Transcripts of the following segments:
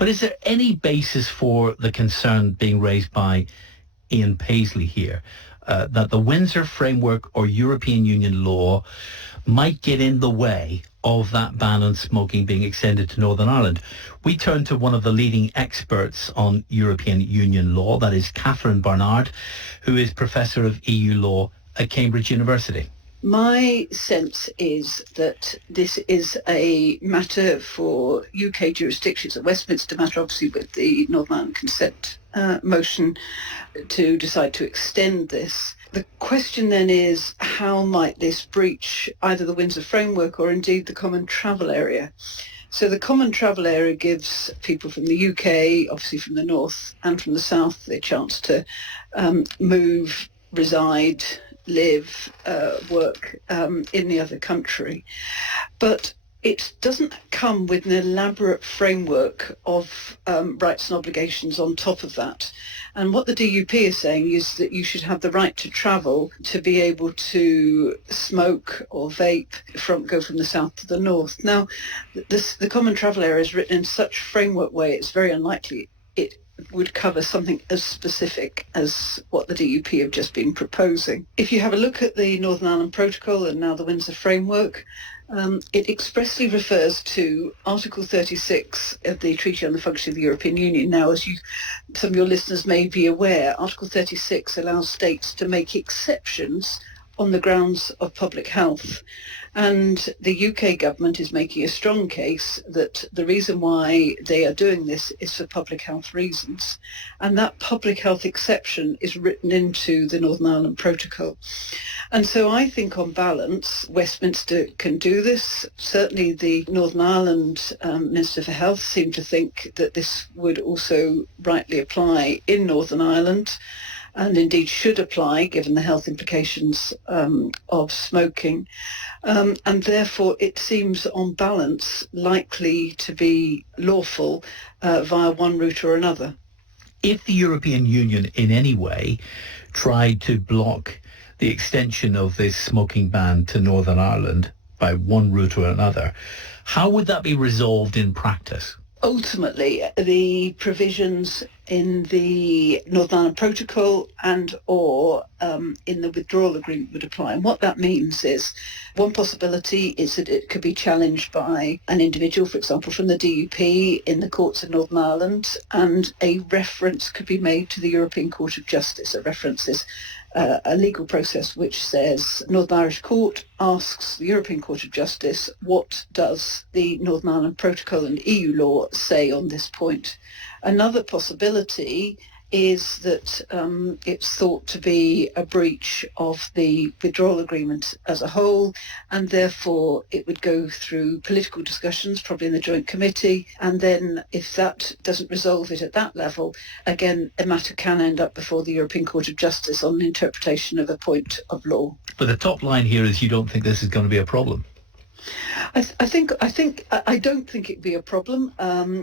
But is there any basis for the concern being raised by Ian Paisley here, that the Windsor Framework or European Union law might get in the way of that ban on smoking being extended to Northern Ireland? We turn to one of the leading experts on European Union law, that is Catherine Barnard, who is Professor of EU Law at Cambridge University. My sense is that this is a matter for UK jurisdiction. It's a Westminster matter, obviously, with the Northern Ireland consent motion to decide to extend this. The question then is, how might this breach either the Windsor Framework or indeed the Common Travel Area? So the Common Travel Area gives people from the UK, obviously from the north and from the south, the chance to move, reside, live, work in the other country. But it doesn't come with an elaborate framework of rights and obligations on top of that. And what the DUP is saying is that you should have the right to travel to be able to smoke or vape, go from the south to the north. Now, the Common Travel Area is written in such a framework way, it's very unlikely it would cover something as specific as what the DUP have just been proposing. If you have a look at the Northern Ireland Protocol and now the Windsor Framework, it expressly refers to Article 36 of the Treaty on the Functioning of the European Union. Now, as some of your listeners may be aware, Article 36 allows states to make exceptions on the grounds of public health. And the UK government is making a strong case that the reason why they are doing this is for public health reasons. And that public health exception is written into the Northern Ireland Protocol. And so I think on balance, Westminster can do this. Certainly the Northern Ireland Minister for Health seemed to think that this would also rightly apply in Northern Ireland, and indeed should apply given the health implications of smoking. And therefore it seems on balance likely to be lawful via one route or another. If the European Union in any way tried to block the extension of this smoking ban to Northern Ireland by one route or another, how would that be resolved in practice? Ultimately, the provisions in the Northern Ireland Protocol and or in the withdrawal agreement would apply. And what that means is, one possibility is that it could be challenged by an individual, for example, from the DUP in the courts of Northern Ireland, and a reference could be made to the European Court of Justice. A reference is a legal process which says Northern Irish Court asks the European Court of Justice, what does the Northern Ireland Protocol and EU law say on this point? Another possibility is that it's thought to be a breach of the withdrawal agreement as a whole, and therefore it would go through political discussions, probably in the Joint Committee, and then if that doesn't resolve it at that level, again, a matter can end up before the European Court of Justice on an interpretation of a point of law. But the top line here is you don't think this is going to be a problem? I don't think it'd be a problem.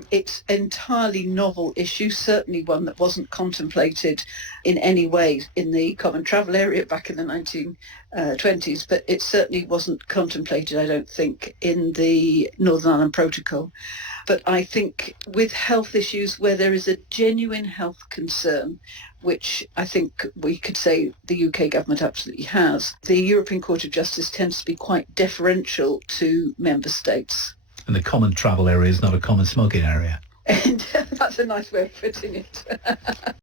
It's an entirely novel issue, certainly one that wasn't contemplated in any way in the Common Travel Area back in the 1920s, but it certainly wasn't contemplated, I don't think, in the Northern Ireland Protocol. But I think with health issues where there is a genuine health concern, which I think we could say the UK government absolutely has, the European Court of Justice tends to be quite deferential to member states. And the Common Travel Area is not a common smoking area. And that's a nice way of putting it.